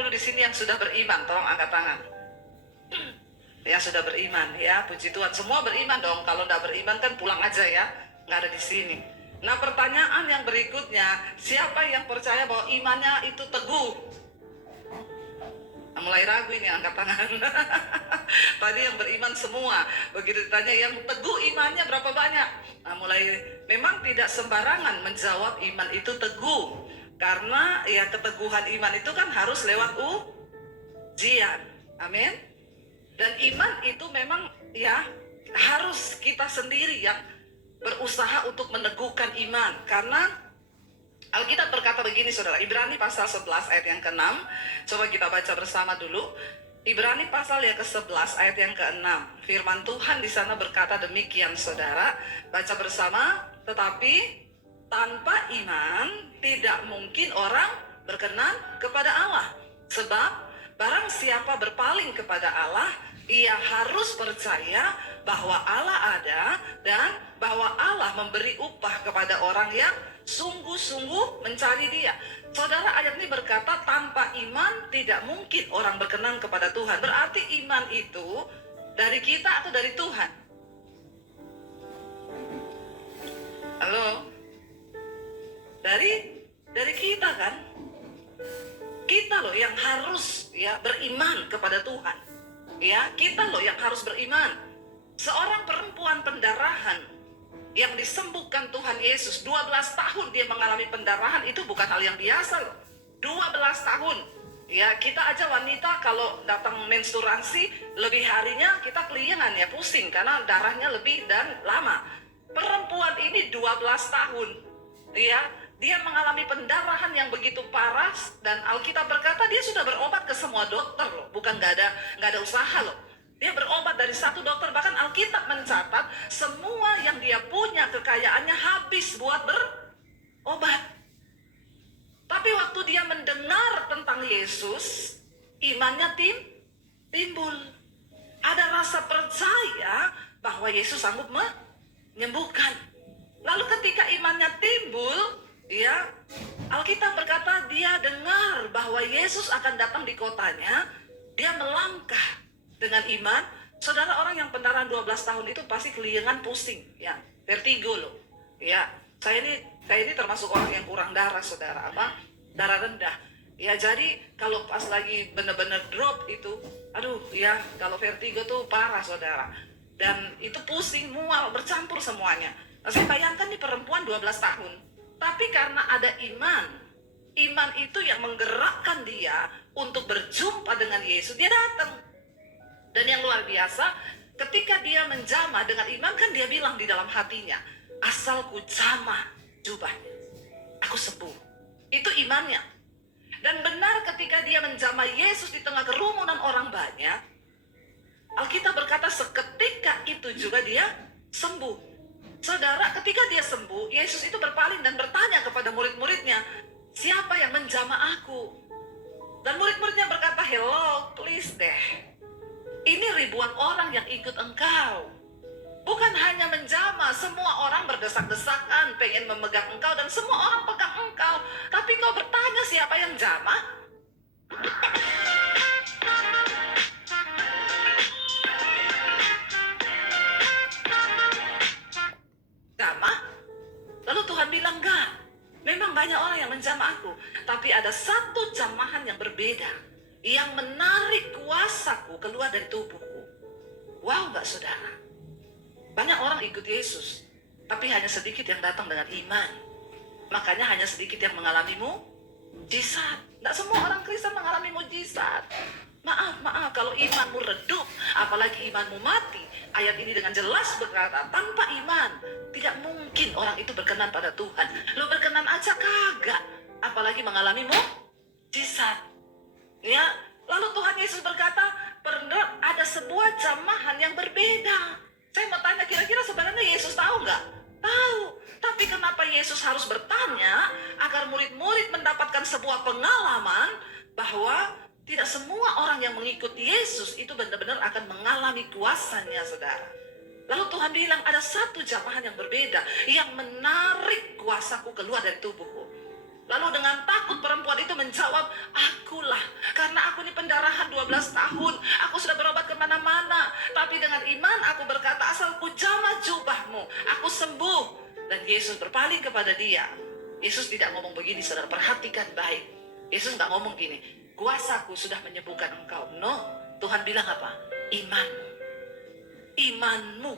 dulu di sini yang sudah beriman? Tolong angkat tangan. Yang sudah beriman, ya, puji Tuhan. Semua beriman dong. Kalau tidak beriman kan pulang aja ya, nggak ada di sini. Nah, pertanyaan yang berikutnya, siapa yang percaya bahwa imannya itu teguh? Nah, mulai ragu ini, angkat tangan. Tadi yang beriman semua, begitu ditanya yang teguh imannya berapa banyak? Nah, memang tidak sembarangan menjawab iman itu teguh, karena ya keteguhan iman itu kan harus lewat ujian. Amin. Dan iman itu memang ya harus kita sendiri yang berusaha untuk meneguhkan iman. Karena Alkitab berkata begini saudara, Ibrani pasal 11 ayat yang ke-6. Coba kita baca bersama dulu. Ibrani pasal yang ke-11 ayat yang ke-6. Firman Tuhan di sana berkata demikian saudara. Baca bersama, tetapi tanpa iman tidak mungkin orang berkenan kepada Allah. Sebab barang siapa berpaling kepada Allah, ia harus percaya bahwa Allah ada dan bahwa Allah memberi upah kepada orang yang sungguh-sungguh mencari Dia. Saudara, ayat ini berkata tanpa iman tidak mungkin orang berkenan kepada Tuhan. Berarti iman itu dari kita atau dari Tuhan? Halo? Dari kita kan? Kita loh yang harus ya beriman kepada Tuhan. Ya, kita loh yang harus beriman. Seorang perempuan pendarahan yang disembuhkan Tuhan Yesus, 12 tahun dia mengalami pendarahan, itu bukan hal yang biasa loh. 12 tahun. Ya, kita aja wanita kalau datang menstruasi, lebih harinya kita keliengan ya, pusing karena darahnya lebih dan lama. Perempuan ini 12 tahun. Ya, dia mengalami pendarahan yang begitu parah, dan Alkitab berkata dia sudah berobat ke semua dokter loh, bukan nggak ada usaha loh. Dia berobat dari satu dokter, bahkan Alkitab mencatat semua yang dia punya kekayaannya habis buat berobat. Tapi waktu dia mendengar tentang Yesus, imannya timbul. Ada rasa percaya bahwa Yesus sanggup menyembuhkan. Lalu ketika imannya timbul, ya, Alkitab berkata dia dengar bahwa Yesus akan datang di kotanya. Dia melangkah dengan iman. Saudara, orang yang pendarahan 12 tahun itu pasti keliengan, pusing, ya, vertigo loh. Ya, saya ini termasuk orang yang kurang darah, saudara, darah rendah. Ya, jadi kalau pas lagi bener-bener drop itu, aduh, ya, kalau vertigo tuh parah, saudara. Dan itu pusing, mual, bercampur semuanya. Nah, saya bayangkan nih perempuan 12 tahun. Tapi karena ada iman itu yang menggerakkan dia untuk berjumpa dengan Yesus, dia datang. Dan yang luar biasa, ketika dia menjamah dengan iman, kan dia bilang di dalam hatinya, asal ku jamah jubahnya, aku sembuh. Itu imannya. Dan benar ketika dia menjamah Yesus di tengah kerumunan orang banyak, Alkitab berkata seketika itu juga dia sembuh. Saudara, ketika dia sembuh, Yesus itu berpaling dan bertanya kepada murid-muridnya, siapa yang menjamah aku? Dan murid-muridnya berkata, hello, please deh. Ini ribuan orang yang ikut engkau. Bukan hanya menjamah, semua orang berdesak-desakan, pengen memegang engkau, dan semua orang pegang engkau. Tapi kau bertanya siapa yang jamah? Jamah? Lalu Tuhan bilang, enggak. Memang banyak orang yang menjamah aku, tapi ada satu jamahan yang berbeda, yang menarik kuasaku keluar dari tubuhku. Wow, enggak saudara? Banyak orang ikut Yesus, tapi hanya sedikit yang datang dengan iman. Makanya hanya sedikit yang mengalami mujizat. Tidak semua orang Kristen mengalami mujizat. Maaf, kalau imanmu redup, apalagi imanmu mati. Ayat ini dengan jelas berkata, tanpa iman tidak mungkin orang itu berkenan pada Tuhan. Lo berkenan aja kagak, apalagi mengalami mujizat. Ya, lalu Tuhan Yesus berkata, pernah ada sebuah jamahan yang berbeda. Saya mau tanya, kira-kira sebenarnya Yesus tahu nggak? Tahu. Tapi kenapa Yesus harus bertanya agar murid-murid mendapatkan sebuah pengalaman bahwa tidak semua orang yang mengikuti Yesus itu benar-benar akan mengalami kuasanya, saudara. Lalu Tuhan bilang ada satu jamahan yang berbeda yang menarik kuasaku keluar dari tubuhku. Lalu dengan takut perempuan itu menjawab, akulah, karena berpaling kepada dia. Yesus tidak ngomong begini, saudara, perhatikan baik. Yesus nggak ngomong gini, kuasaku sudah menyembuhkan engkau. No, Tuhan bilang apa? Imanmu. Imanmu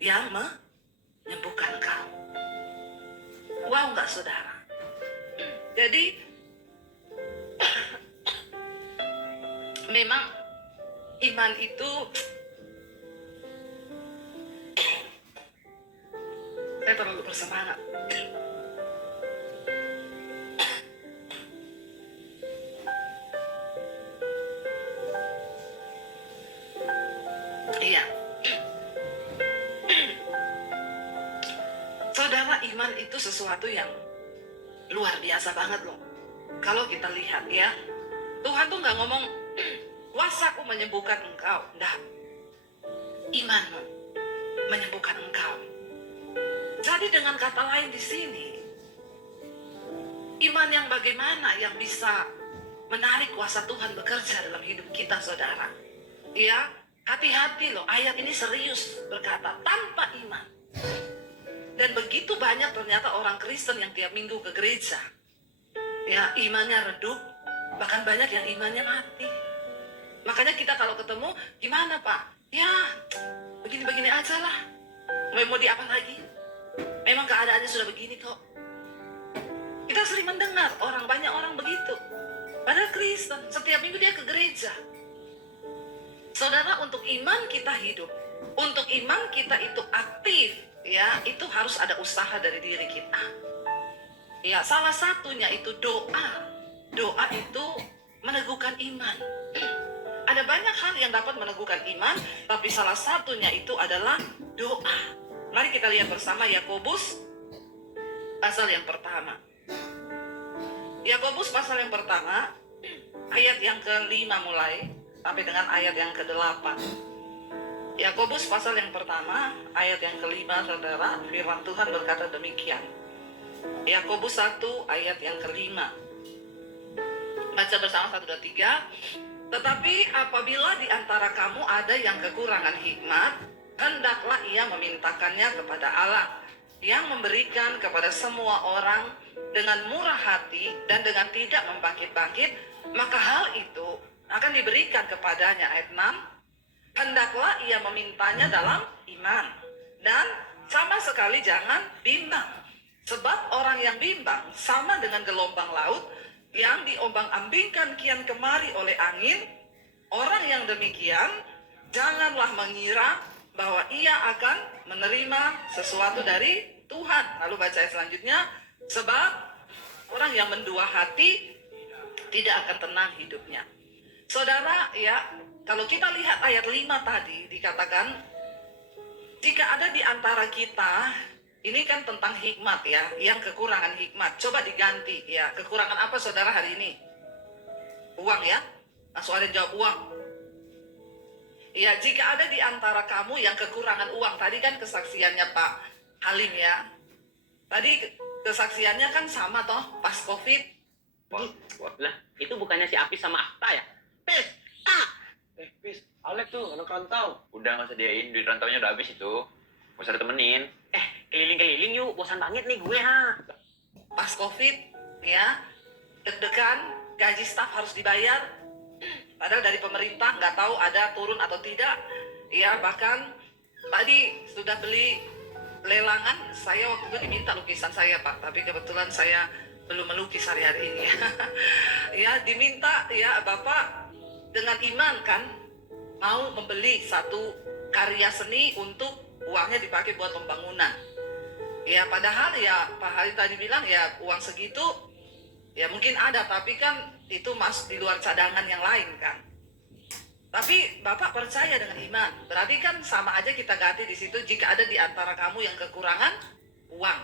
yang menyembuhkan engkau. Wow nggak, saudara? Jadi memang iman itu, saya terlalu bersemangat. Iya. Saudara, iman itu sesuatu yang luar biasa banget loh. Kalau kita lihat ya, Tuhan tuh nggak ngomong kuasaku menyembuhkan engkau. Enggak. Imanmu menyembuhkan engkau. Jadi dengan kata lain di sini, iman yang bagaimana yang bisa menarik kuasa Tuhan bekerja dalam hidup kita, saudara. Ya, hati-hati loh, ayat ini serius berkata tanpa iman. Dan begitu banyak ternyata orang Kristen yang tiap minggu ke gereja, ya imannya redup, bahkan banyak yang imannya mati. Makanya kita kalau ketemu, gimana Pak? Ya, begini-begini aja lah. Mau diapa lagi? Memang keadaannya sudah begini kok. Kita sering mendengar banyak orang begitu. Padahal Kristen, setiap minggu dia ke gereja. Saudara, untuk iman kita hidup, untuk iman kita itu aktif, ya, itu harus ada usaha dari diri kita. Ya, salah satunya itu doa. Doa itu meneguhkan iman. Ada banyak hal yang dapat meneguhkan iman, tapi salah satunya itu adalah doa. Mari kita lihat bersama Yakobus pasal yang pertama. Yakobus pasal yang pertama, ayat yang ke-5 mulai sampai dengan ayat yang ke-8. Yakobus pasal yang pertama, ayat yang ke-5, saudara, firman Tuhan berkata demikian. Yakobus 1 ayat yang ke-5. Baca bersama 1, 2, 3. Tetapi apabila di antara kamu ada yang kekurangan hikmat, hendaklah ia memintakannya kepada Allah, yang memberikan kepada semua orang dengan murah hati dan dengan tidak membangkit-bangkit, maka hal itu akan diberikan kepadanya. Ayat 6. Hendaklah ia memintanya dalam iman, dan sama sekali jangan bimbang. Sebab orang yang bimbang sama dengan gelombang laut yang diombang-ambingkan kian kemari oleh angin. Orang yang demikian janganlah mengira bahwa ia akan menerima sesuatu dari Tuhan. Lalu baca selanjutnya, sebab orang yang mendua hati tidak akan tenang hidupnya. Saudara, ya, kalau kita lihat ayat 5 tadi dikatakan, jika ada di antara kita, ini kan tentang hikmat ya, yang kekurangan hikmat. Coba diganti ya, kekurangan apa saudara hari ini? Uang ya? Langsung ada yang jawab uang. Ya, jika ada di antara kamu yang kekurangan uang, tadi kan kesaksiannya Pak Halim ya. Tadi kesaksiannya kan sama toh, pas COVID. Wah, lah, itu bukannya si Apis sama Akta ya? Pis, Pis, Alek tuh, anak rantau. udah nggak usah diain, duit rantaunya udah habis itu. Nggak usah ditemenin. Keliling-keliling yuk, bosan banget nih gue ha. Pas COVID ya, deg-degan, gaji staf harus dibayar. Padahal dari pemerintah nggak tahu ada turun atau tidak. Ya, bahkan tadi sudah beli lelangan, saya waktu itu diminta lukisan saya Pak, tapi kebetulan saya belum melukis hari-hari ini. Ya, diminta ya Bapak dengan iman kan mau membeli satu karya seni untuk uangnya dipakai buat pembangunan. Ya, padahal ya Pak Halim tadi bilang ya uang segitu ya mungkin ada, tapi kan itu masuk di luar cadangan yang lain kan. Tapi Bapak percaya dengan iman, berarti kan sama aja kita ganti di situ, jika ada di antara kamu yang kekurangan uang.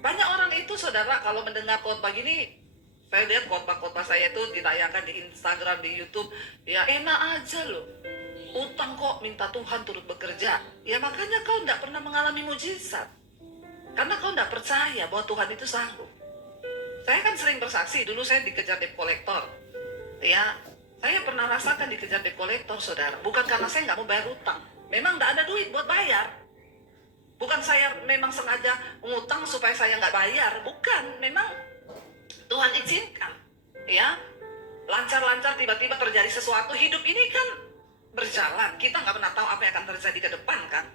Banyak orang itu saudara kalau mendengar khotbah gini, saya lihat khotbah-khotbah saya itu ditayangkan di Instagram, di YouTube, ya enak aja loh. Utang kok minta Tuhan turut bekerja. Ya makanya kau tidak pernah mengalami mujizat. Karena kau tidak percaya bahwa Tuhan itu sanggup. Saya kan sering bersaksi, dulu saya dikejar debt collector. Ya, saya pernah rasakan dikejar debt collector, saudara. Bukan karena saya nggak mau bayar utang. Memang nggak ada duit buat bayar. Bukan saya memang sengaja ngutang supaya saya nggak bayar, bukan. Memang Tuhan izinkan, ya. Lancar-lancar tiba-tiba terjadi sesuatu. Hidup ini kan berjalan, kita nggak pernah tahu apa yang akan terjadi ke depan kan.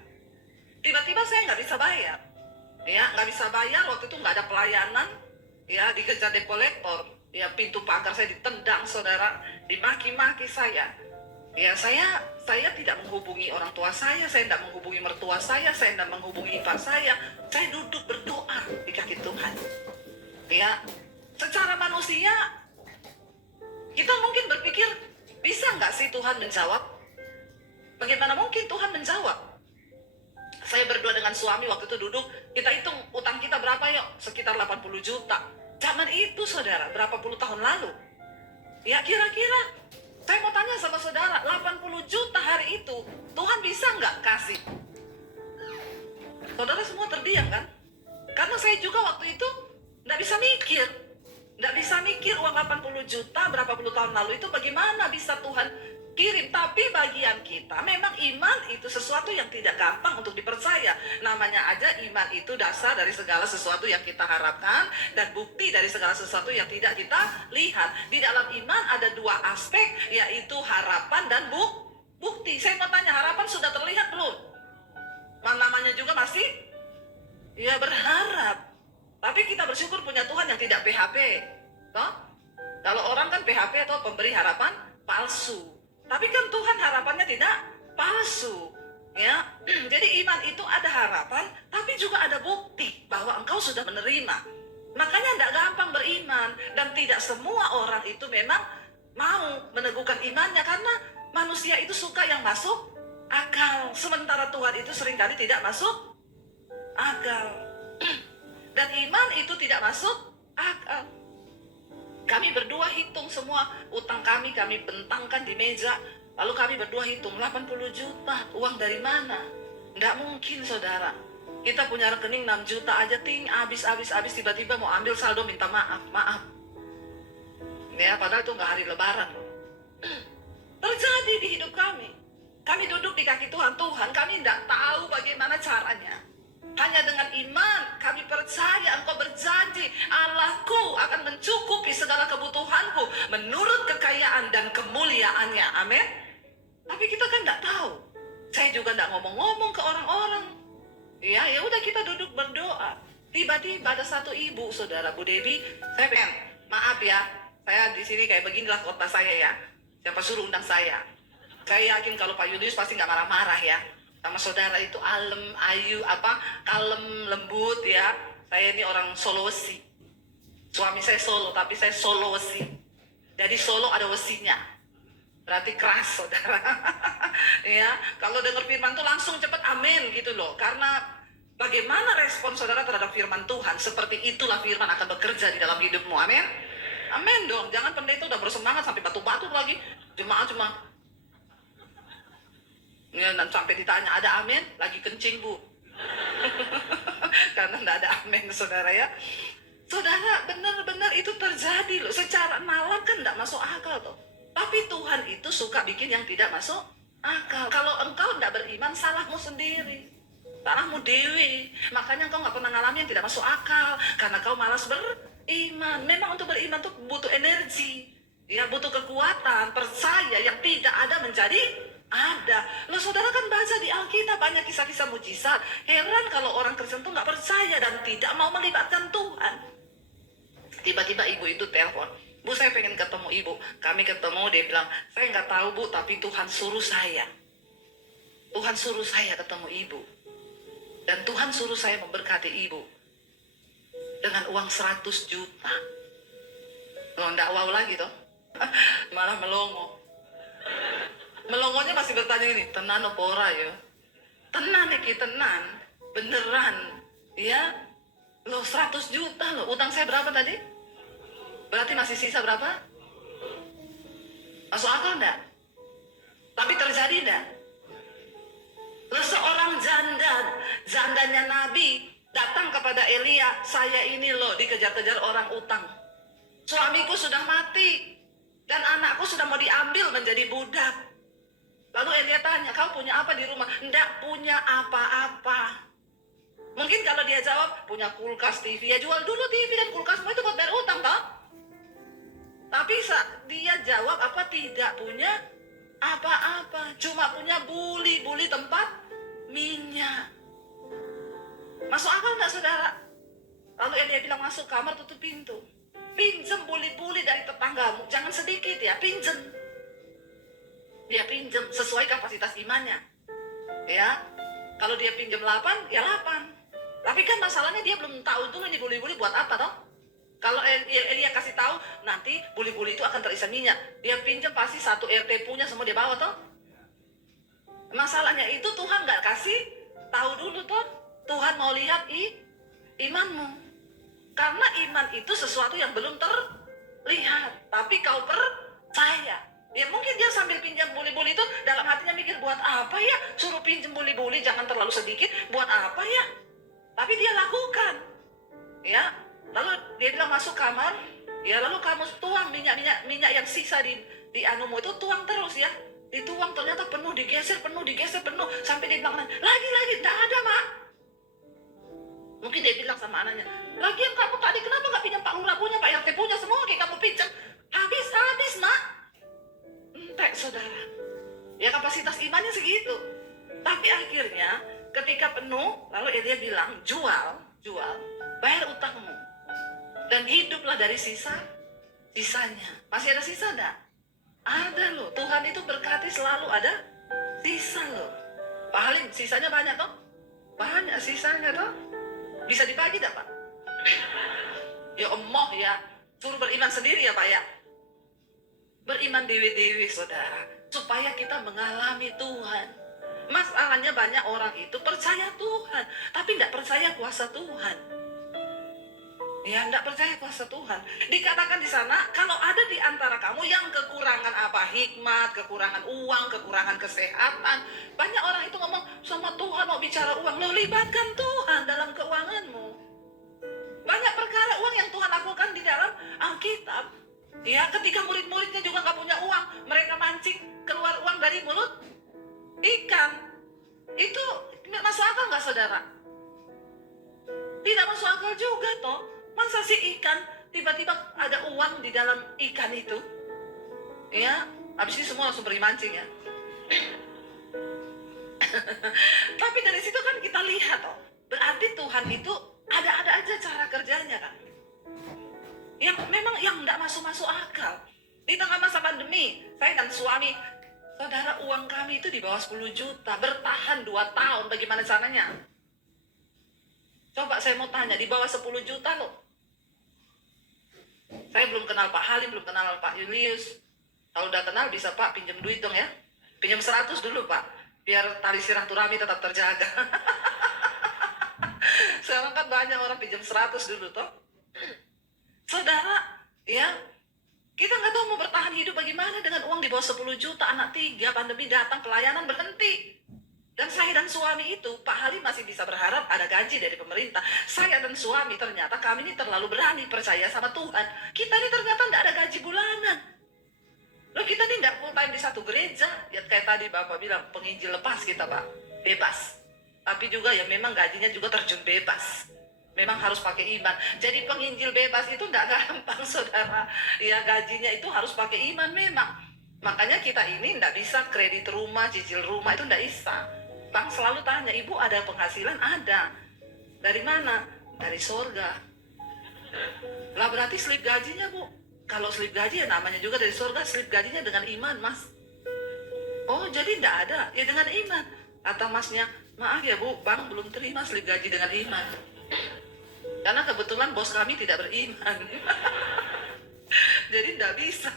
Tiba-tiba saya nggak bisa bayar, ya, nggak bisa bayar. Waktu itu nggak ada pelayanan, ya, dikejar debt collector, ya, pintu pagar saya ditendang, saudara, dimaki-maki saya. Ya, saya tidak menghubungi orang tua saya tidak menghubungi mertua saya tidak menghubungi ipar saya duduk berdoa di kaki Tuhan. Ya, secara manusia kita mungkin berpikir, bisa nggak sih Tuhan menjawab? Bagaimana mungkin Tuhan menjawab? Saya berdua dengan suami waktu itu duduk, kita hitung utang kita berapa yuk, sekitar 80 juta. Zaman itu saudara, berapa puluh tahun lalu? Ya kira-kira, saya mau tanya sama saudara, 80 juta hari itu, Tuhan bisa nggak kasih? Saudara semua terdiam kan? Karena saya juga waktu itu nggak bisa mikir uang 80 juta berapa puluh tahun lalu itu bagaimana bisa Tuhan kirim. Tapi bagian kita memang iman itu sesuatu yang tidak gampang untuk dipercaya. Namanya aja iman itu dasar dari segala sesuatu yang kita harapkan dan bukti dari segala sesuatu yang tidak kita lihat. Di dalam iman ada dua aspek, yaitu harapan dan bukti. Saya mau tanya, harapan sudah terlihat belum? Namanya juga masih ya berharap. Tapi kita bersyukur punya Tuhan yang tidak PHP. Toh? Kalau orang kan PHP atau pemberi harapan palsu. Tapi kan Tuhan harapannya tidak palsu, ya. Jadi iman itu ada harapan, tapi juga ada bukti bahwa engkau sudah menerima. Makanya tidak gampang beriman, dan tidak semua orang itu memang mau meneguhkan imannya, karena manusia itu suka yang masuk akal, sementara Tuhan itu seringkali tidak masuk akal. Dan iman itu tidak masuk akal. Kami berdua hitung semua utang kami bentangkan di meja. Lalu kami berdua hitung 80 juta, uang dari mana? Nggak mungkin saudara. Kita punya rekening 6 juta aja habis tiba-tiba mau ambil saldo minta maaf. Ya padahal itu nggak hari lebaran. Terjadi di hidup kami. Kami duduk di kaki Tuhan, kami nggak tahu bagaimana caranya. Hanya dengan iman kami percaya Engkau berjanji, Allahku akan mencukupi segala kebutuhanku menurut kekayaan dan kemuliaannya. Amin. Tapi kita kan nggak tahu. Saya juga nggak ngomong-ngomong ke orang-orang. Ya udah kita duduk berdoa. Tiba-tiba ada satu ibu, saudara, Bu Devi, saya pengen, maaf ya, saya di sini kayak beginilah khotbah saya ya. Siapa suruh undang saya? Saya yakin kalau Pak Yulius pasti nggak marah-marah ya. Sama saudara itu kalem, lembut ya. Saya ini orang Sulawesi. Suami saya Solo, tapi saya Sulawesi. Jadi Solo ada wesinya. Berarti keras saudara. Ya, kalau dengar firman tuh langsung cepet amin gitu loh. Karena bagaimana respon saudara terhadap firman Tuhan, seperti itulah firman akan bekerja di dalam hidupmu. Amin. Amin dong. Jangan pendeta udah bersemangat sampai batu-batu lagi. Jemaat cuma ya, dan sampai ditanya ada amin, lagi kencing bu. Karena tidak ada amin saudara ya. Saudara benar-benar itu terjadi loh. Secara nalar kan tidak masuk akal tuh. Tapi Tuhan itu suka bikin yang tidak masuk akal. Kalau engkau tidak beriman, salahmu sendiri, salahmu dewi. Makanya engkau nggak pernah ngalamin yang tidak masuk akal, karena kau malas beriman. Memang untuk beriman tuh butuh energi, ya, butuh kekuatan, percaya yang tidak ada menjadi ada. Loh saudara kan baca di Alkitab banyak kisah-kisah mujizat. Heran kalau orang Kristen tuh nggak percaya dan tidak mau melibatkan Tuhan. Tiba-tiba ibu itu telepon, Bu saya pengen ketemu ibu. Kami ketemu, dia bilang, saya nggak tahu bu, tapi Tuhan suruh saya. Tuhan suruh saya ketemu ibu. Dan Tuhan suruh saya memberkati ibu dengan uang 100 juta. Loh nggak wow lagi toh. Malah melongo. Melongonya masih bertanya ini, tenan apa ora ya? Tenan iki, tenan. Beneran. Ya. Loh 100 juta loh. Utang saya berapa tadi? Berarti masih sisa berapa? Masuk akal enggak? Tapi terjadi enggak? Loh seorang jandanya Nabi datang kepada Elia, saya ini loh dikejar-kejar orang utang. Suamiku sudah mati dan anakku sudah mau diambil menjadi budak. Lalu Elia tanya, kau punya apa di rumah? Enggak punya apa-apa. Mungkin kalau dia jawab punya kulkas, TV, ya jual dulu TV dan kulkasmu itu buat bayar utang toh. Tapi dia jawab apa, tidak punya apa-apa, cuma punya buli-buli tempat minyak. Masuk akal nggak saudara? Lalu dia bilang masuk kamar, tutup pintu, pinjem buli-buli dari tetanggamu, jangan sedikit ya, pinjem. Dia pinjem sesuai kapasitas imannya. Ya, kalau dia pinjem 8, ya 8. Tapi kan masalahnya dia belum tahu itu ini buli-buli buat apa toh. Kalau Elia kasih tahu nanti buli-buli itu akan terisi minyak, dia pinjam pasti satu RT punya semua dia bawa toh. Masalahnya itu Tuhan nggak kasih tahu dulu toh. Tuhan mau lihat imanmu. Karena iman itu sesuatu yang belum terlihat, tapi kau percaya. Ya mungkin dia sambil pinjam buli-buli itu dalam hatinya mikir, buat apa ya suruh pinjam buli-buli, jangan terlalu sedikit, buat apa ya? Tapi dia lakukan, ya. Lalu dia bilang masuk kamar, ya lalu kamu tuang minyak yang sisa di anumu itu, tuang terus ya. Dituang ternyata penuh, digeser penuh, sampai dia bilang lagi, tidak ada mak. Mungkin dia bilang sama anaknya, lagian kamu tadi kenapa nggak pinjam Pak Lurah punya, Pak RT punya, semua kayak kamu pinjam. Habis mak. Entek saudara. Ya kapasitas imannya segitu. Tapi akhirnya ketika penuh, lalu dia bilang jual, bayar utangmu, dan hiduplah dari sisanya. Masih ada sisa enggak? Ada loh. Tuhan itu berkati selalu ada sisa loh. Pak Halim, sisanya banyak toh? Banyak sisanya toh? Bisa dibagi enggak Pak? Ya emoh ya. Suruh beriman sendiri ya Pak ya. Beriman dewi-dewi saudara, supaya kita mengalami Tuhan. Masalahnya banyak orang itu percaya Tuhan, tapi tidak percaya kuasa Tuhan. Ya, tidak percaya kuasa Tuhan. Dikatakan di sana, kalau ada di antara kamu yang kekurangan apa, hikmat, kekurangan uang, kekurangan kesehatan, banyak orang itu ngomong sama Tuhan mau bicara uang, lo libatkan Tuhan dalam keuanganmu. Banyak perkara uang yang Tuhan lakukan di dalam Alkitab. Ya, ketika murid-muridnya juga nggak punya uang, mereka mancing keluar uang dari mulut ikan. Itu masuk akal nggak saudara? Tidak masuk akal juga toh. Masa sih ikan tiba-tiba ada uang di dalam ikan itu? Ya, habis ini semua langsung beri mancing ya. Tapi dari situ kan kita lihat toh, berarti Tuhan itu ada-ada aja cara kerjanya kan. Yang memang yang tidak masuk akal. Di tengah masa pandemi, saya dan suami, saudara, uang kami itu di bawah 10 juta, bertahan 2 tahun, bagaimana caranya? Coba saya mau tanya, di bawah 10 juta loh. Saya belum kenal Pak Halim, belum kenal Pak Julius. Kalau udah kenal bisa Pak pinjam duit dong ya. Pinjam 100 dulu Pak, biar tali silaturahmi tetap terjaga. Sekarang kan banyak orang pinjam 100 dulu toh. Saudara, ya, kita nggak tahu mau bertahan hidup bagaimana dengan uang di bawah 10 juta, anak 3, pandemi datang, pelayanan berhenti. Dan saya dan suami itu, Pak Halim masih bisa berharap ada gaji dari pemerintah. Saya dan suami ternyata kami ini terlalu berani percaya sama Tuhan. Kita ini ternyata nggak ada gaji bulanan. Loh, kita ini nggak full time di satu gereja. Ya kayak tadi Bapak bilang, penginjil lepas kita Pak, bebas. Tapi juga ya memang gajinya juga terjun bebas. Memang harus pakai iman. Jadi penginjil bebas itu tidak gampang saudara. Ya gajinya itu harus pakai iman memang. Makanya kita ini tidak bisa kredit rumah, cicil rumah itu tidak bisa. Bang selalu tanya, ibu ada penghasilan? Ada. Dari mana? Dari sorga. Lah berarti slip gajinya bu. Kalau slip gaji ya namanya juga dari sorga, slip gajinya dengan iman mas. Oh jadi tidak ada. Ya dengan iman. Kata masnya, maaf ya bu, bang belum terima slip gaji dengan iman. Karena kebetulan bos kami tidak beriman. Jadi tidak bisa.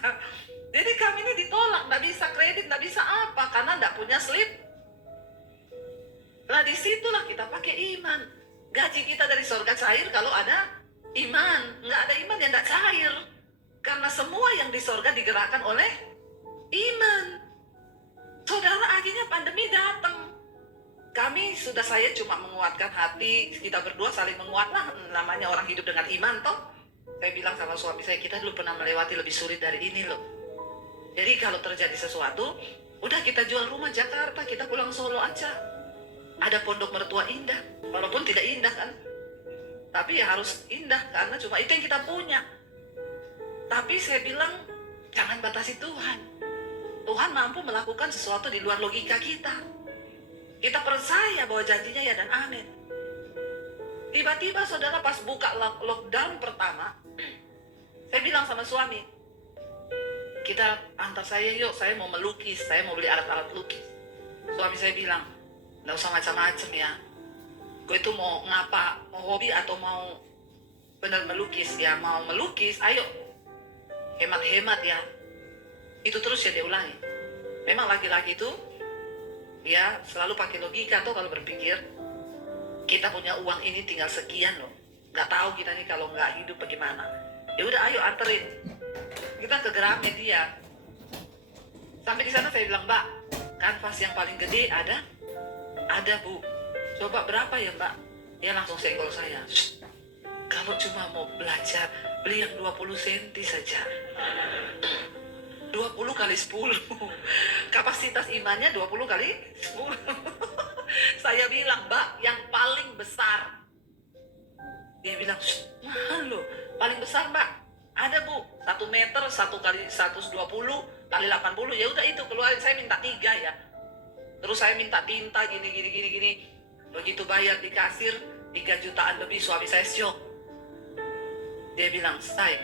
Jadi kami ini ditolak, tidak bisa kredit, tidak bisa apa, karena tidak punya slip. Nah disitulah kita pakai iman. Gaji kita dari surga cair kalau ada iman. Nggak ada iman yang tidak cair. Karena semua yang di surga digerakkan oleh iman. Saudara, akhirnya pandemi datang. Saya cuma menguatkan hati, kita berdua saling menguatlah, namanya orang hidup dengan iman toh. Saya bilang sama suami saya, kita dulu pernah melewati lebih sulit dari ini loh. Jadi kalau terjadi sesuatu, udah kita jual rumah Jakarta, kita pulang Solo aja. ada pondok mertua indah, walaupun tidak indah kan, tapi ya harus indah karena cuma itu yang kita punya. Tapi saya bilang jangan batasi Tuhan. Tuhan mampu melakukan sesuatu di luar logika kita. Kita percaya bahwa janjinya ya dan amin. Tiba-tiba saudara pas buka lockdown pertama, saya bilang sama suami, kita antar saya yuk, saya mau melukis, saya mau beli alat-alat lukis. Suami saya bilang, nggak usah macam-macam ya. Gue itu mau ngapa, mau hobi atau mau benar melukis ya, mau melukis, ayo hemat-hemat ya. Itu terus ya dia ulangi. Memang laki-laki itu ya selalu pakai logika tuh kalau berpikir kita punya uang ini tinggal sekian loh. Nggak tahu kita nih kalau nggak hidup bagaimana. Ya udah ayo anterin. Kita ke Gramedia. Sampai di sana saya bilang, Mbak, kanvas yang paling gede ada? Ada Bu. Coba berapa ya Mbak? Dia langsung senggol saya. Kalau cuma mau belajar, beli yang 20 cm saja. 20 kali 10. Kapasitas imannya 20 kali 10. Saya bilang, Mbak, yang paling besar. Dia bilang, mahal loh. Paling besar Mbak. Ada Bu, 1 meter 1 kali 120 kali 80. Ya udah itu keluarin, saya minta 3 ya. Terus saya minta tinta gini. Begitu bayar di kasir 3 jutaan lebih, suami saya syok. Dia bilang, saya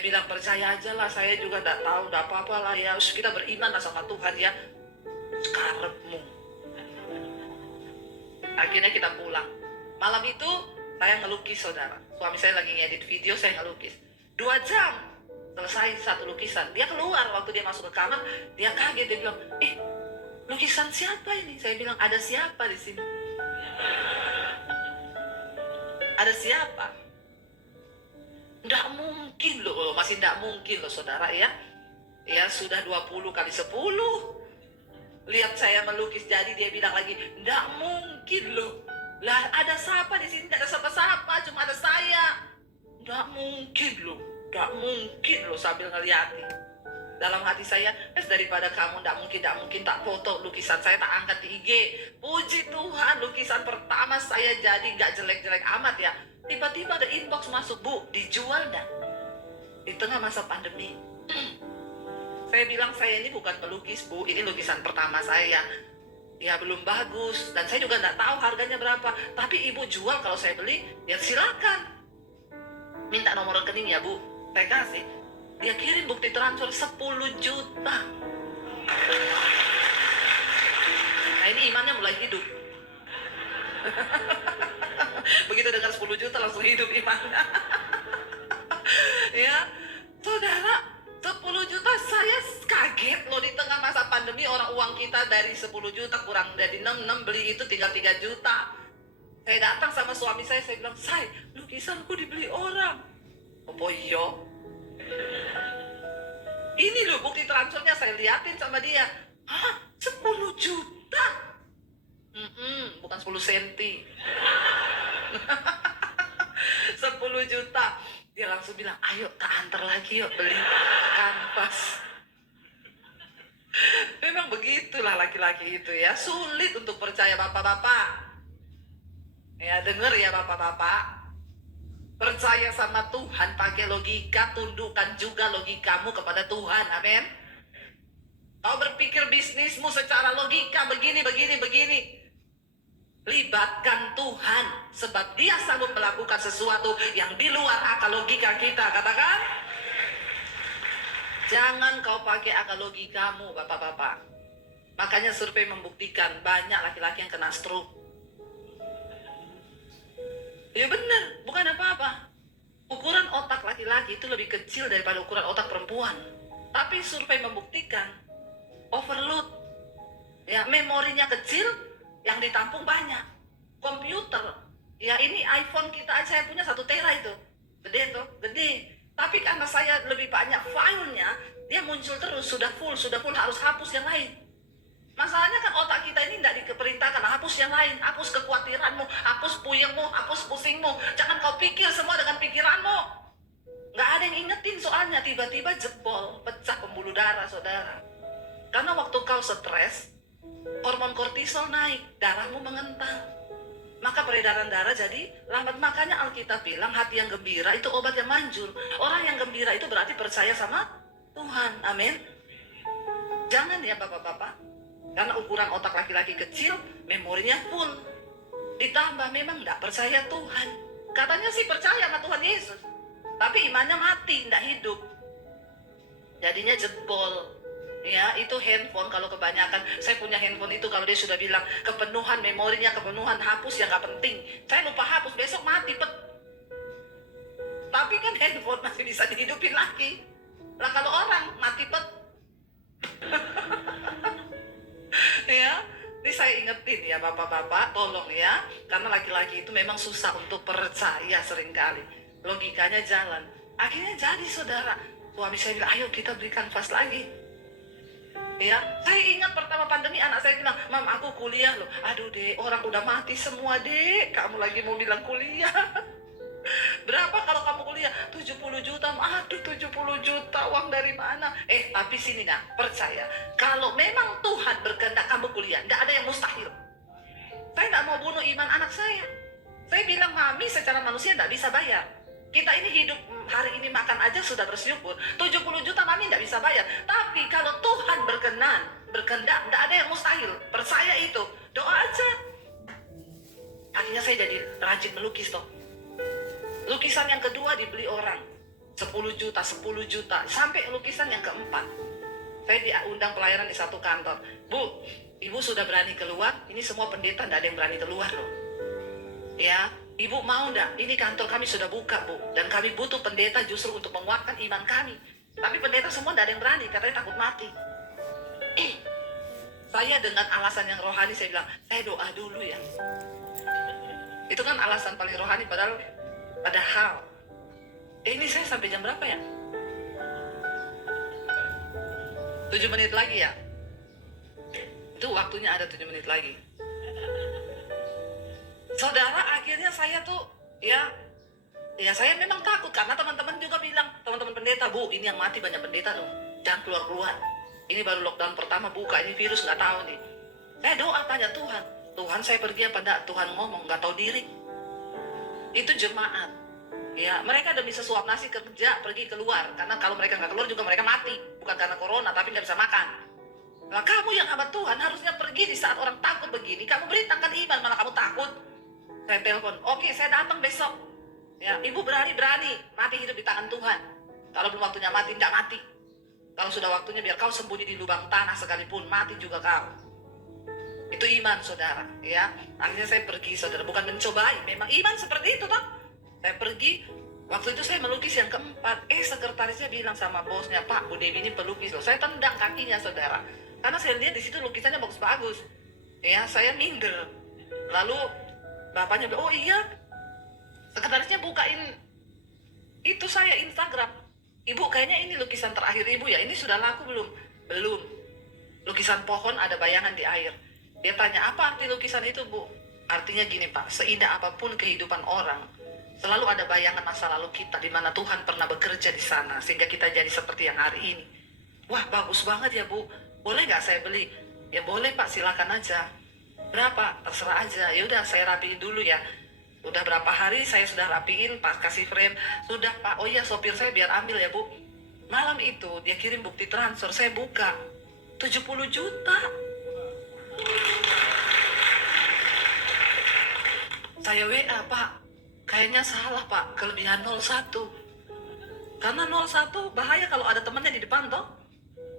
bilang percaya aja lah, saya juga tidak tahu, tidak apa-apa lah ya. Kita beriman lah sama Tuhan ya. Karepmu. Akhirnya kita pulang. Malam itu saya ngelukis saudara. Suami saya lagi ngedit video, saya ngelukis. 2 jam selesai satu lukisan. Dia keluar, waktu dia masuk ke kamar, dia kaget, dia bilang, lukisan siapa ini? Saya bilang, ada siapa di sini? Ada siapa? Nggak mungkin loh, masih nggak mungkin loh saudara ya. Ya sudah 20 kali 10. Lihat saya melukis jadi, dia bilang lagi, nggak mungkin loh. Lah ada siapa di sini? Nggak ada siapa-siapa, cuma ada saya. Nggak mungkin loh sambil ngeliatin. Dalam hati saya, daripada kamu nggak mungkin tak foto lukisan saya, tak angkat di IG. Puji Tuhan, lukisan pertama saya jadi nggak jelek-jelek amat ya. Tiba-tiba ada inbox masuk, Bu, dijual dah. Di tengah masa pandemi. Saya bilang, saya ini bukan pelukis Bu, ini lukisan pertama saya. Ya belum bagus, dan saya juga nggak tahu harganya berapa. Tapi Ibu jual kalau saya beli, ya silakan. Minta nomor rekening ya Bu, saya kasih. Dia kirim bukti transfer 10 juta. Nah ini imannya mulai hidup. Begitu dengar 10 juta langsung hidup imannya. Ya, saudara, 10 juta saya kaget loh, di tengah masa pandemi orang uang kita dari 10 juta kurang dari 6 beli itu tinggal 3 juta. Saya datang sama suami saya bilang, "Say, lukisanku dibeli orang." Oh iya. Ini loh bukti transfernya, saya liatin sama dia. Hah? 10 juta? Bukan 10 senti. 10 juta. Dia langsung bilang, ayo tak antar lagi yuk beli kanvas. Memang begitulah laki-laki itu ya. Sulit untuk percaya bapak-bapak. Ya denger ya bapak-bapak. Percaya sama Tuhan pakai logika, tundukkan juga logikamu kepada Tuhan. Amin. Kau berpikir bisnismu secara logika begini. Libatkan Tuhan, sebab Dia sanggup melakukan sesuatu yang di luar akal logika kita. Katakan, jangan kau pakai akal logikamu, bapak-bapak. Makanya survei membuktikan banyak laki-laki yang kena stroke. Ya benar, bukan apa-apa. Ukuran otak laki-laki itu lebih kecil daripada ukuran otak perempuan. Tapi survei membuktikan overload. Ya, memorinya kecil, yang ditampung banyak. Komputer, ya ini iPhone kita aja, saya punya 1 tera itu. Gede tuh, gede. Tapi karena saya lebih banyak filenya, dia muncul terus, sudah full harus hapus yang lain. Masalahnya kan otak kita ini tidak diperintahkan hapus yang lain, hapus kekhawatiranmu, hapus puyengmu, hapus pusingmu. Jangan kau pikir semua dengan pikiranmu. Nggak ada yang ingetin soalnya, tiba-tiba jebol, pecah pembuluh darah saudara. Karena waktu kau stres, hormon kortisol naik, darahmu mengental. Maka peredaran darah jadi lambat. Makanya Alkitab bilang hati yang gembira itu obat yang manjur. Orang yang gembira itu berarti percaya sama Tuhan. Amin. Jangan ya bapak-bapak, karena ukuran otak laki-laki kecil, memorinya full. Ditambah memang tidak percaya Tuhan. Katanya sih percaya sama Tuhan Yesus, tapi imannya mati, tidak hidup. Jadinya jebol. Ya, itu handphone kalau kebanyakan. Saya punya handphone itu kalau dia sudah bilang kepenuhan memorinya, kepenuhan, hapus yang nggak penting. Saya lupa hapus, besok mati pet. Tapi kan handphone masih bisa dihidupin lagi. Lah kalau orang mati pet. Ya, ini saya ingetin ya bapak-bapak, tolong ya. Karena laki-laki itu memang susah untuk percaya seringkali. Logikanya jalan. Akhirnya jadi saudara. Suami saya bilang, ayo kita berikan fast lagi. Ya, saya ingat pertama pandemi anak saya bilang, Mam aku kuliah loh. Aduh dek, orang udah mati semua dek. Kamu lagi mau bilang kuliah. Berapa kalau kamu kuliah? 70 juta. Aduh 70 juta, uang dari mana? Tapi sini nak, percaya. Kalau memang Tuhan berkehendak kamu kuliah, nggak ada yang mustahil. Saya nggak mau bunuh iman anak saya. Saya bilang, Mami secara manusia nggak bisa bayar. Kita ini hidup hari ini makan aja sudah bersyukur. 70 juta Mami nggak bisa bayar. Tapi kalau Tuhan berkehendak, nggak ada yang mustahil. Percaya itu, doa aja. Akhirnya saya jadi rajin melukis toh. Lukisan yang kedua dibeli orang 10 juta, 10 juta. Sampai lukisan yang keempat. Saya diundang pelayanan di satu kantor. Bu, ibu sudah berani keluar. Ini semua pendeta nggak ada yang berani keluar loh. Ya, ibu mau nggak? Ini kantor kami sudah buka bu. Dan kami butuh pendeta justru untuk menguatkan iman kami. Tapi pendeta semua nggak ada yang berani. Katanya takut mati. Saya dengan alasan yang rohani saya bilang, saya doa dulu ya. Itu kan alasan paling rohani padahal ini saya sampai jam berapa ya? 7 menit lagi ya? Itu waktunya ada 7 menit lagi. Saudara, akhirnya saya tuh ya saya memang takut karena teman-teman juga bilang, teman-teman pendeta, Bu, ini yang mati banyak pendeta dong. Jangan keluar-keluar. Ini baru lockdown pertama buka, ini virus nggak tahu nih. Saya doa tanya Tuhan, Tuhan saya pergi apa enggak? Tuhan ngomong nggak tahu diri. Itu jemaat. Ya, mereka demi sesuap nasi kerja pergi keluar. Karena kalau mereka nggak keluar juga mereka mati. Bukan karena corona, tapi nggak bisa makan. Nah, kamu yang hamba Tuhan harusnya pergi di saat orang takut begini. Kamu beritakan iman, malah kamu takut. Saya telepon, oke saya datang besok. Ya, ibu berani mati hidup di tangan Tuhan. Kalau belum waktunya mati, tidak mati. Kalau sudah waktunya biar kau sembunyi di lubang tanah sekalipun, mati juga kau. Itu iman saudara, ya. Akhirnya saya pergi saudara, bukan mencobai, memang iman seperti itu toh. Saya pergi, waktu itu saya melukis yang keempat. Sekretarisnya bilang sama bosnya, Pak, Bu Dewi ini pelukis loh. Saya tendang kakinya saudara, karena saya lihat di situ lukisannya bagus-bagus. Ya, saya minder. Lalu bapaknya bilang, oh iya. Sekretarisnya bukain itu saya Instagram. Ibu, kayaknya ini lukisan terakhir ibu ya. Ini sudah laku belum? Belum. Lukisan pohon ada bayangan di air. Dia tanya, apa arti lukisan itu, Bu? Artinya gini, Pak, seindah apapun kehidupan orang, selalu ada bayangan masa lalu kita, di mana Tuhan pernah bekerja di sana, sehingga kita jadi seperti yang hari ini. Wah, bagus banget ya, Bu. Boleh nggak saya beli? Ya boleh, Pak, silakan aja. Berapa? Terserah aja. Ya udah, saya rapiin dulu ya. Udah berapa hari saya sudah rapiin, Pak kasih frame. Sudah, Pak. Oh iya, sopir saya biar ambil ya, Bu. Malam itu dia kirim bukti transfer, saya buka. 70 juta. Saya WA, Pak, kayaknya salah Pak, kelebihan 01. Karena 01 bahaya kalau ada temannya di depan toh.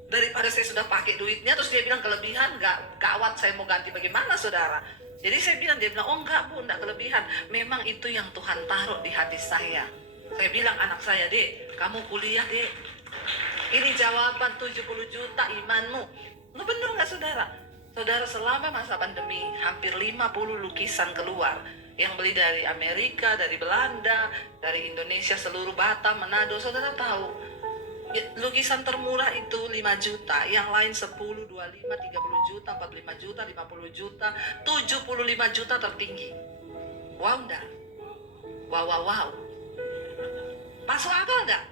Daripada saya sudah pakai duitnya, terus dia bilang kelebihan, nggak gawat, saya mau ganti bagaimana saudara. Jadi saya bilang, dia bilang, oh enggak Bu, enggak kelebihan. Memang itu yang Tuhan taruh di hati saya. Saya bilang anak saya, Dek, kamu kuliah Dek. Ini jawaban 70 juta imanmu. Lu bener nggak saudara? Saudara, selama masa pandemi, hampir 50 lukisan keluar. Yang beli dari Amerika, dari Belanda, dari Indonesia, seluruh Batam, Manado. Saudara tahu, lukisan termurah itu 5 juta. Yang lain 10, 25, 30 juta, 45 juta, 50 juta, 75 juta tertinggi. Wow enggak? Wow. Masuk akal enggak?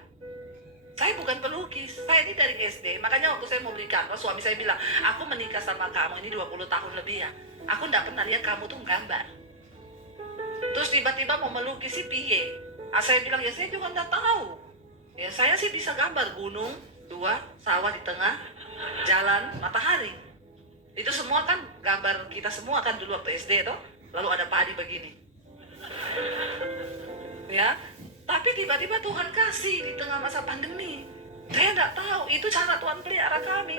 Saya bukan pelukis, saya ini dari SD. Makanya waktu saya mau beli kanvas, suami saya bilang, aku menikah sama kamu ini 20 tahun lebih ya. Aku nggak pernah lihat kamu tuh gambar. Terus tiba-tiba mau melukis si piye. Saya bilang, ya saya juga nggak tahu. Ya saya sih bisa gambar gunung, 2, sawah di tengah, jalan, matahari. Itu semua kan gambar kita semua kan dulu waktu SD toh. Lalu ada padi begini. Ya, tapi tiba-tiba Tuhan kasih di tengah masa pandemi. Saya nggak tahu, itu cara Tuhan pelihara kami.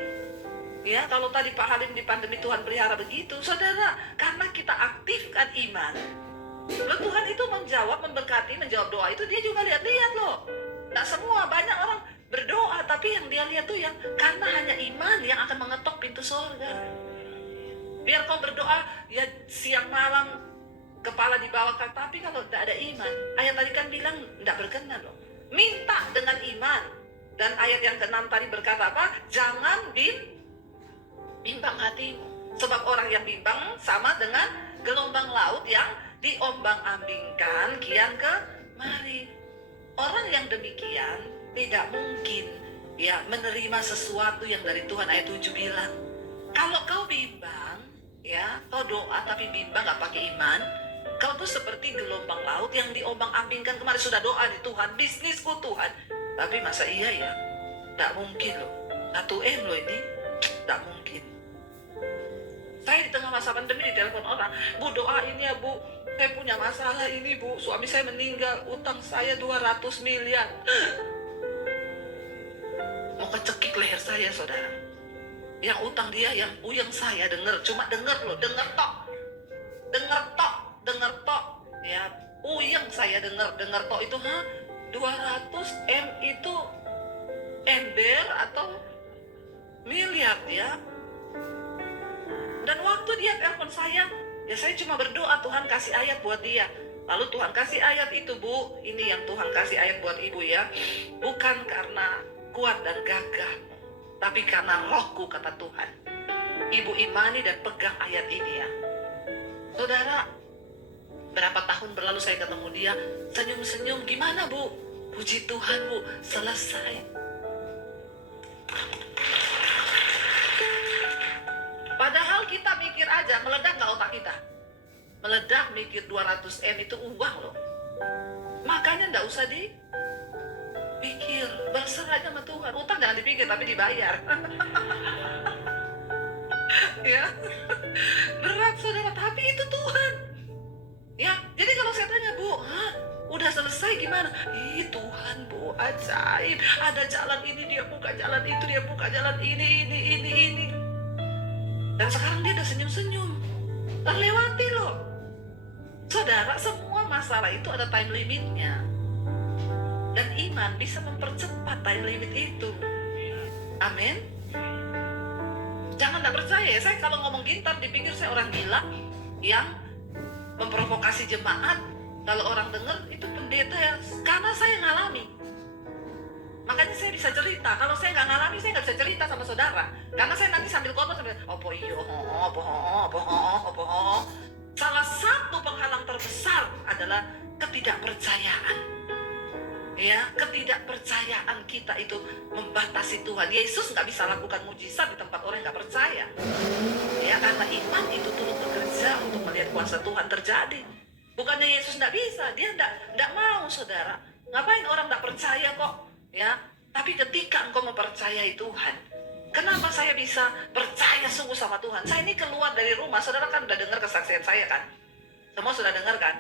Ya, kalau tadi Pak Halim di pandemi Tuhan pelihara begitu, saudara, karena kita aktifkan iman. Loh, Tuhan itu menjawab, memberkati, menjawab doa itu dia juga lihat-lihat loh. Nggak semua, banyak orang berdoa, tapi yang dia lihat tuh yang karena hanya iman yang akan mengetok pintu surga. Biar kau berdoa, ya siang malam, kepala di bawah, tapi kalau tidak ada iman, ayat tadi kan bilang tidak berkenan loh. Minta dengan iman. Dan ayat yang ke-6 tadi berkata apa? Jangan bimbang hatimu. Sebab orang yang bimbang sama dengan gelombang laut yang diombang-ambingkan kian kemari. Orang yang demikian tidak mungkin ya menerima sesuatu yang dari Tuhan. Ayat 7 bilang, kalau kau bimbang, ya kau doa tapi bimbang gak pakai iman, kau tuh seperti gelombang laut yang diombang-ambingkan kemari. Sudah doa di Tuhan, bisnisku Tuhan, tapi masa iya ya? Gak mungkin loh. 1M loh ini, gak mungkin. Saya di tengah masa pandemi ditelepon orang, Bu doain ya Bu, saya punya masalah ini Bu, suami saya meninggal, utang saya 200 miliar. Mau kecekik leher saya saudara. Yang utang dia, yang puyeng saya denger, cuma denger loh, denger tok. Ya, puyeng saya denger tok itu, 200 M itu ember atau miliar ya. Dan waktu dia telepon saya, ya saya cuma berdoa Tuhan kasih ayat buat dia. Lalu Tuhan kasih ayat itu, Bu, ini yang Tuhan kasih ayat buat ibu ya. Bukan karena kuat dan gagah, tapi karena rohku, kata Tuhan. Ibu imani dan pegang ayat ini ya. Saudara, berapa tahun berlalu saya ketemu dia, senyum-senyum, gimana Bu? Puji Tuhan Bu, selesai. Padahal kita mikir aja, meledak gak otak kita? Meledak mikir 200 M itu uang loh. Makanya gak usah dipikir, berserah aja sama Tuhan. Utang jangan dipikir tapi dibayar. Ya, berat saudara, tapi itu Tuhan. Ya, jadi kalau saya tanya, Bu, udah selesai gimana? Ih Tuhan Bu, ajaib. Ada jalan ini, dia buka jalan itu, dia buka jalan ini. Dan sekarang dia udah senyum-senyum. Terlewati loh. Saudara, semua masalah itu ada time limitnya. Dan iman bisa mempercepat time limit itu. Amin. Jangan tak percaya ya, saya kalau ngomong gitar dipikir saya orang gila yang memprovokasi jemaat. Kalau orang dengar itu pendeta ya, karena saya ngalami. Makanya saya bisa cerita. Kalau saya nggak ngalami, saya nggak bisa cerita sama saudara. Karena saya nanti sambil khotbah sambil opo. Salah satu penghalang terbesar adalah ketidakpercayaan. Ya, ketidakpercayaan kita itu membatasi Tuhan. Yesus nggak bisa lakukan mujizat di tempat orang yang nggak percaya. Ya, karena iman itu turut bekerja untuk melihat kuasa Tuhan terjadi. Bukannya Yesus nggak bisa, dia nggak mau saudara. Ngapain orang nggak percaya kok? Ya, tapi ketika engkau mempercayai Tuhan, kenapa saya bisa percaya sungguh sama Tuhan? Saya ini keluar dari rumah, saudara kan udah dengar kesaksian saya kan? Semua sudah dengar kan?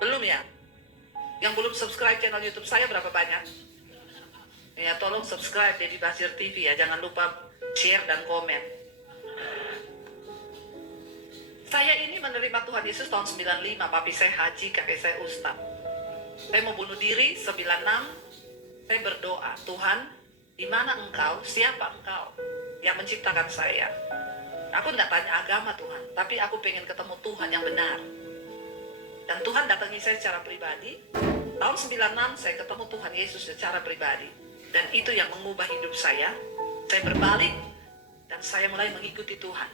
Belum ya? Yang belum subscribe channel YouTube saya berapa banyak? Ya, tolong subscribe Dedi Basir TV ya, jangan lupa share dan komen. Saya ini menerima Tuhan Yesus tahun 95, papi saya haji, kakek saya ustaz. Saya mau bunuh diri 96. Saya berdoa, Tuhan, di mana Engkau? Siapa Engkau yang menciptakan saya? Aku tidak tanya agama Tuhan, tapi aku pengen ketemu Tuhan yang benar. Dan Tuhan datangi saya secara pribadi. Tahun 96 saya ketemu Tuhan Yesus secara pribadi. Dan itu yang mengubah hidup saya. Saya berbalik dan saya mulai mengikuti Tuhan.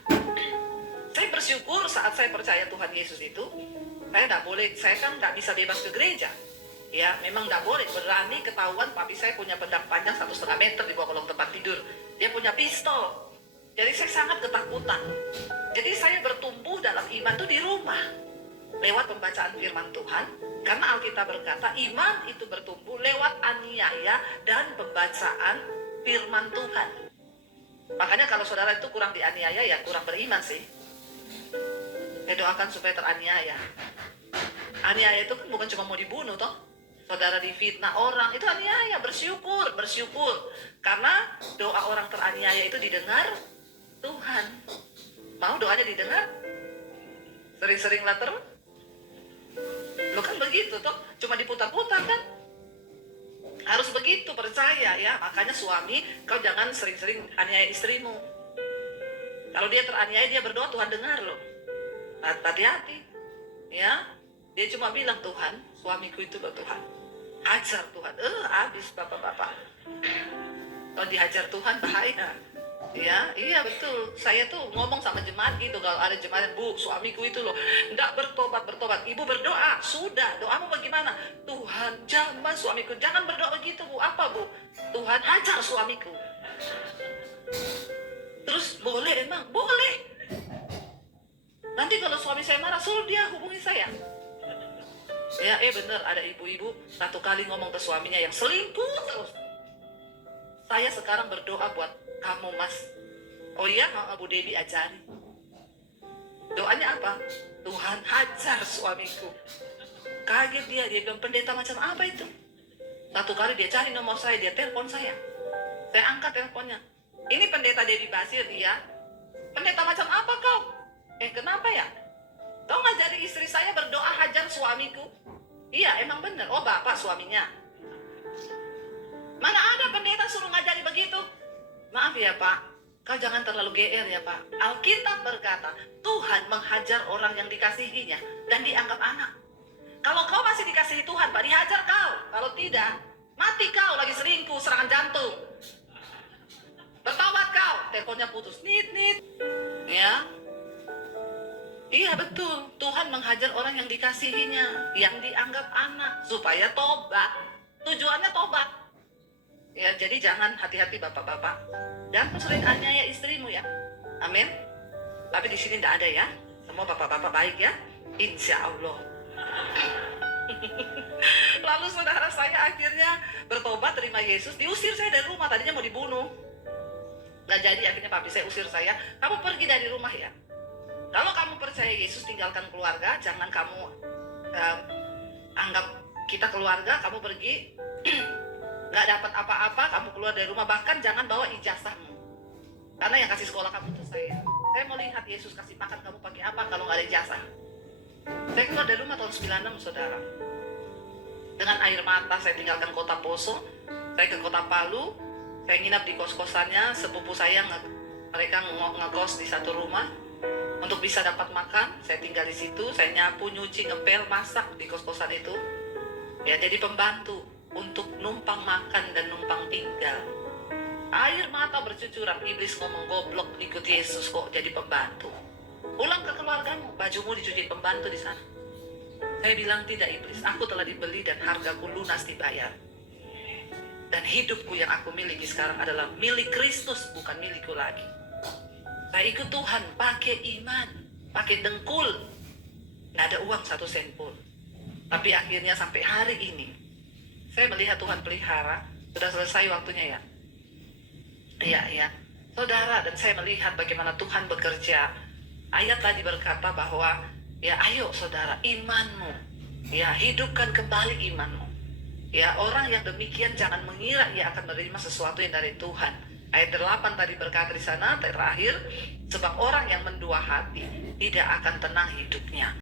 Saya bersyukur saat saya percaya Tuhan Yesus itu, saya kan nggak bisa bebas ke gereja. Ya, memang nggak boleh berani ketahuan papi saya punya pedang panjang 1,5 meter di bawah kolong tempat tidur. Dia punya pistol. Jadi saya sangat ketakutan. Jadi saya bertumbuh dalam iman itu di rumah. Lewat pembacaan firman Tuhan. Karena Alkitab berkata iman itu bertumbuh lewat aniaya dan pembacaan firman Tuhan. Makanya kalau saudara itu kurang dianiaya ya kurang beriman sih. Saya doakan supaya teraniaya. Aniaya itu kan bukan cuma mau dibunuh toh. Saudara difitnah orang itu aniaya, bersyukur. Karena doa orang teraniaya itu didengar Tuhan. Mau doanya didengar? Sering-seringlah terus. Lo kan begitu toh, cuma diputar-putar kan? Harus begitu, percaya ya. Makanya suami, kau jangan sering-sering aniaya istrimu. Kalau dia teraniaya, dia berdoa, Tuhan dengar lo. Hati-hati. Ya, dia cuma bilang, Tuhan, suamiku itu loh Tuhan. Hajar Tuhan, habis bapak-bapak. Kalau dihajar Tuhan bahaya. Ya, iya betul. Saya tuh ngomong sama jemaat gitu, kalau ada jemaat, Bu, suamiku itu loh, enggak bertobat. Ibu berdoa, sudah, doamu bagaimana? Tuhan, jangan suamiku, jangan berdoa begitu, Bu. Apa, Bu? Tuhan, hajar suamiku. Terus, boleh emang? Boleh. Nanti kalau suami saya marah, suruh dia hubungi saya. Ya, bener, ada ibu-ibu satu kali ngomong ke suaminya yang selingkuh terus. Saya sekarang berdoa buat kamu, Mas. Oh iya, Bu Dewi ajari. Doanya apa? Tuhan hajar suamiku. Kaget dia bilang, pendeta macam apa itu? Satu kali dia cari nomor saya, dia telepon saya. Saya angkat teleponnya. Ini pendeta Dewi Basir, dia. Pendeta macam apa kau? Kenapa ya? Kau ngajari istri saya berdoa hajar suamiku? Iya, emang bener. Oh, bapak suaminya. Mana ada pendeta suruh ngajari begitu? Maaf ya Pak, kau jangan terlalu GR ya Pak. Alkitab berkata, Tuhan menghajar orang yang dikasihinya dan dianggap anak. Kalau kau masih dikasihi Tuhan, Pak, dihajar kau. Kalau tidak, mati kau lagi selingkuh, serangan jantung. Bertobat kau, teleponnya putus. Nit. Ya. Iya betul, Tuhan menghajar orang yang dikasihinya, yang dianggap anak, supaya tobat. Tujuannya tobat. Ya, jadi jangan, hati-hati bapak-bapak. Jangan sering aniaya istrimu ya. Amin. Tapi di sini tidak ada ya. Semua bapak-bapak baik ya. Insya Allah. Lalu saudara saya akhirnya bertobat, terima Yesus. Diusir saya dari rumah, tadinya mau dibunuh. Nggak jadi, akhirnya papi saya usir saya. Kamu pergi dari rumah ya. Kalau kamu percaya Yesus, tinggalkan keluarga. Jangan kamu anggap kita keluarga, kamu pergi. Nggak dapat apa-apa, kamu keluar dari rumah. Bahkan jangan bawa ijazahmu. Karena yang kasih sekolah kamu itu saya. Saya mau lihat Yesus kasih makan kamu pakai apa kalau nggak ada ijazah. Saya keluar dari rumah tahun 96, saudara. Dengan air mata saya tinggalkan kota Poso. Saya ke kota Palu. Saya nginap di kos-kosannya. Sepupu saya, mereka ngekos di satu rumah. Untuk bisa dapat makan, saya tinggal di situ. Saya nyapu, nyuci, ngepel, masak di kos-kosan itu. Ya, jadi pembantu untuk numpang makan dan numpang tinggal. Air mata bercucuran, iblis ngomong, goblok ikut Yesus kok jadi pembantu. Pulang ke keluargamu, bajumu dicuci pembantu di sana. Saya bilang, tidak iblis, aku telah dibeli dan hargaku lunas dibayar. Dan hidupku yang aku miliki sekarang adalah milik Kristus, bukan milikku lagi. Saya ikut Tuhan pakai iman, pakai dengkul. Nggak ada uang 1 sen pun. Tapi akhirnya sampai hari ini, saya melihat Tuhan pelihara. Sudah selesai waktunya ya? Iya. Saudara, dan saya melihat bagaimana Tuhan bekerja. Ayat tadi berkata bahwa, ya ayo saudara, imanmu. Ya, hidupkan kembali imanmu. Ya, orang yang demikian jangan mengira ia akan menerima sesuatu yang dari Tuhan. Ayat 8 tadi berkata di sana terakhir, sebab orang yang mendua hati tidak akan tenang hidupnya.